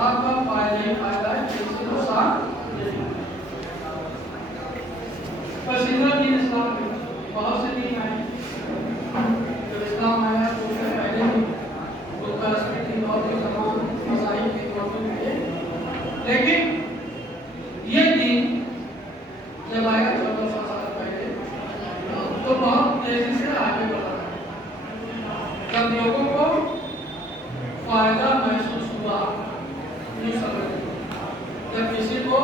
خدا کا فائدہ ہی فائدہ ہے، کسی سے نقصان نہیں۔ بس اتنا دین اسلام میں بہت سے دین آئے، جب اسلام آیا تو اس سے پہلے بھی بت پرستی کے دور کے تمام مذاہب کے دور میں تھے، لیکن یہ دین جب آیا 1400 سال پہلے تو بہت تیزی سے آگے بڑھا، جب لوگوں کو فائدہ محسوس ہوا، نہیں سمجھ، جب کسی کو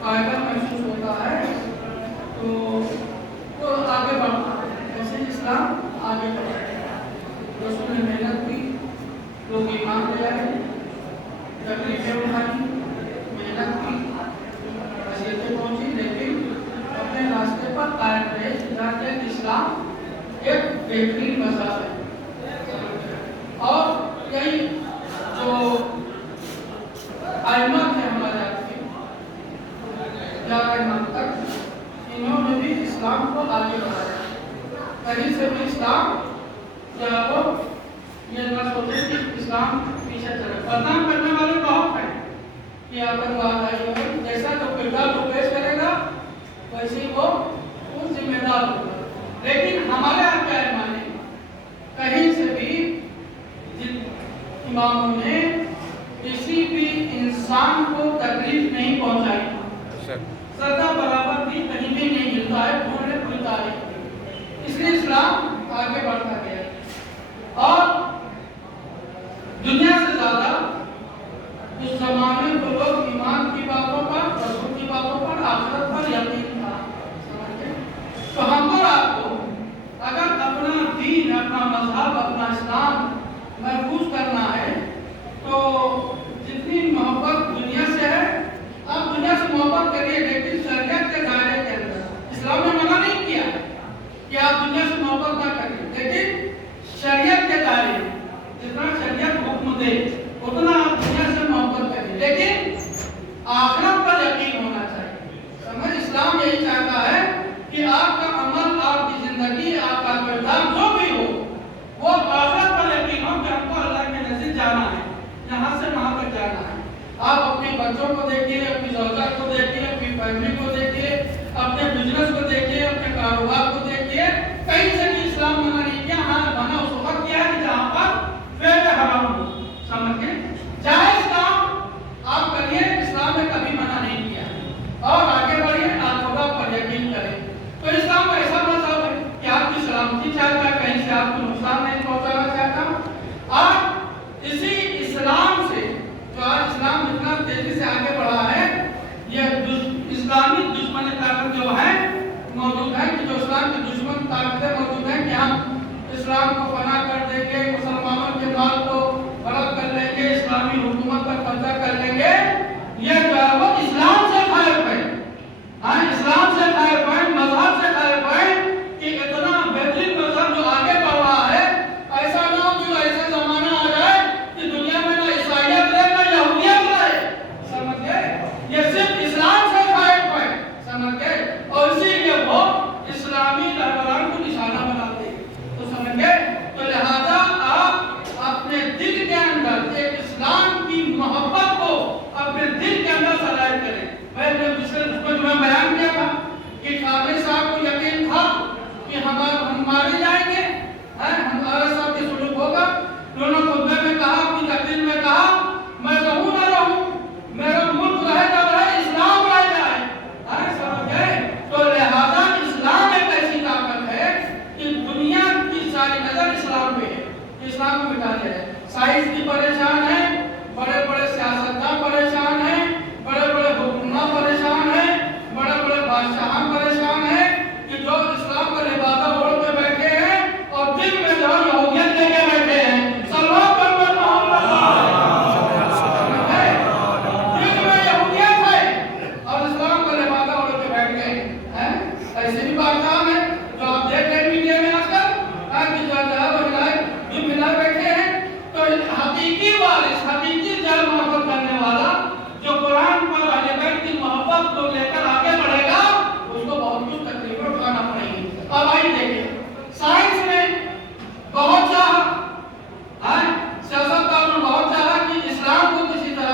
فائدہ محسوس ہوتا ہے تو وہ آگے بڑھتا ہے، ایسے اسلام آگے بڑھا ہے۔ رسول نے محنت کی، لوگ ایمان لے آئے، تکلیفیں اٹھائی، محنت کی، اذیتیں پہنچی، لیکن اپنے راستے پر قائم رہے، جاتے اسلام ایک بہترین مذہب ہے۔ اور کئی جو ائمہ تھے ہمارے آپ کے 11 امام تک، انہوں نے بھی اسلام کو آگے بڑھایا، کہیں سے بھی اسلام جو ہے وہ یہ نہ سوچے کہ اسلام پیچھے چلے۔ بدنام کرنے والے بہت ہیں کہ آتنکواد ہے، جیسا تو کردار کو پیش کرے گا ویسے ہی وہ اس ذمہ دار ہوگا، لیکن ہمارے یہاں کیا ایمان ہے، کہیں سے بھی جن اماموں نے کسی بھی انسان کو تکلیف نہیں پہنچائی، سزا برابر بھی کہیں بھی نہیں ملتا ہے، انہوں نے کوئی تاریخ نہیں، اس لیے اسلام آگے بڑھتا گیا اور دنیا سے زیادہ اس زمانے کو لوگ ایمان کی باتوں پر، رسول کی باتوں پر، آخرت پر یقین تھا، تو ہم اور آپ کو اگر اپنا دین، اپنا مذہب، اپنا اسلام محفوظ کرنا ہے تو جتنی محبت دنیا سے ہے آپ دنیا سے محبت کریے، لیکن شریعت کے دائرے کے اندر۔ اسلام نے منع نہیں کیا کہ آپ دنیا سے محبت نہ کریں، لیکن شریعت کے دائرے، جتنا شریعت حکم دے اتنا آپ دنیا سے محبت کریں، لیکن آخرت پر یقین ہونا چاہیے۔ سمجھ، اسلام یہی چاہتا ہے کہ آپ کا عمل، آپ کی زندگی، آپ کا کردار جو بھی ہو وہ آخرت پر یقین ہو کہ ہم کو اللہ کے نزدیک جانا ہے، یہاں سے وہاں تک جانا ہے۔ آپ اپنے بچوں کو دیکھیے، اپنی زوجہ کو دیکھیے، اپنی فیملی کو دیکھیے، اپنے بزنس کو دیکھیے، اپنے کاروبار کو دیکھیے، کہیں سے بھی اسلام منع نہیں کیا۔ ہاں منع اس وقت کیا ہے جہاں پر فعل حرام ہو، سمجھ گئے، جائز کام آپ کریے، اسلام نے کبھی منع نہیں کیا، اور آگے بڑھیے، آپ خدا پر یقین کریں۔ تو اسلام ایسا مذہب ہے کہ آپ کی سلامتی چاہتا ہے، کہیں سے آپ کو نقصان نہیں پہنچانا چاہتا۔ اور اسی اسلام سے جو آج اسلام اتنا تیزی سے آگے بڑھا ہے، یہ اسلامی دشمن طاقت جو ہے موجود ہے، کہ جو اسلام کی دشمن طاقتیں موجود ہیں کہ ہم اسلام کو فنا کر دیں گے، مسلمانوں کے مال کو ہڑپ کر لیں گے، اسلامی حکومت پر قبضہ کر لیں گے، یہ جو ہے وہ اسلام سے خائف ہے۔ ہاں، اسلام سے خائف ہے، مذہب سے خائف ہے کہ اتنا بہترین مذہب جو آگے بڑھ رہا ہے، ایسا نہ ہو کہ ایسا زمانہ آ جائے کہ دنیا میں نہ عیسائیت رہے نہ یہودیت رہے، سمجھ گئے، یہ صرف اسلام سے خائف ہے، سمجھ گئے، اور اسی لیے وہ اسلامی رہبران کو نشانہ بناتے ہیں، تو سمجھ گئے، تو لہذا آپ اپنے دل کے اندر ایک اسلام کی محبت کو اپنے دل کے اندر سرائے کریں۔ میں نے بیان کیا تھا کہ خامنہ صاحب کو یقین تھا کہ ہم مارے جائیں گے، ہمارے ساتھ یہ سلوک ہوگا، انہوں نے خطبے میں کہا، اپنی تقریر میں کہا، میں رہوں نہ رہوں، میرا ملک رہے نہ رہے، اسلام رہ جائے، سمجھ گئے، تو لہذا اسلام ایک ایسی طاقت ہے کہ دنیا کی ساری نظر اسلام پہ ہے، اسلام کو مٹا دیا ہے۔ سائنس بھی پریشان ہے، بڑے بڑے سیاستدان پریشان ہیں، بڑے بڑے حکمراں پریشان ہیں، بڑے بڑے بادشاہ پریشان ہیں کہ جو اسلام کا لبادہ اوڑھ کے بیٹھے ہیں اور دل میں جو یہودیت لے کے بیٹھے ہیں۔ صلوات پر محمد، دل میں یہودیت ہے اور اسلام کا لبادہ اوڑھ کے بیٹھ گئے ہیں۔ ایسے بھی بادشاہ ہیں جو آپ دیکھ رہے ہیں میڈیا میں آج کل، کہ جو جو ملائے بیٹھے ہیں، تو حقیقی وارث، حقیقی جان محبت کرنے والا جو قرآن پر اہل بیت کی محبت کو لے کر آگے بڑھے گا، اس کو بہت کچھ تکلیفیں اٹھانا پڑیں گی۔ اب آئیے دیکھیں، سائنس نے بہت چاہا، سیاستدانوں نے بہت چاہا کہ اسلام کو کسی طرح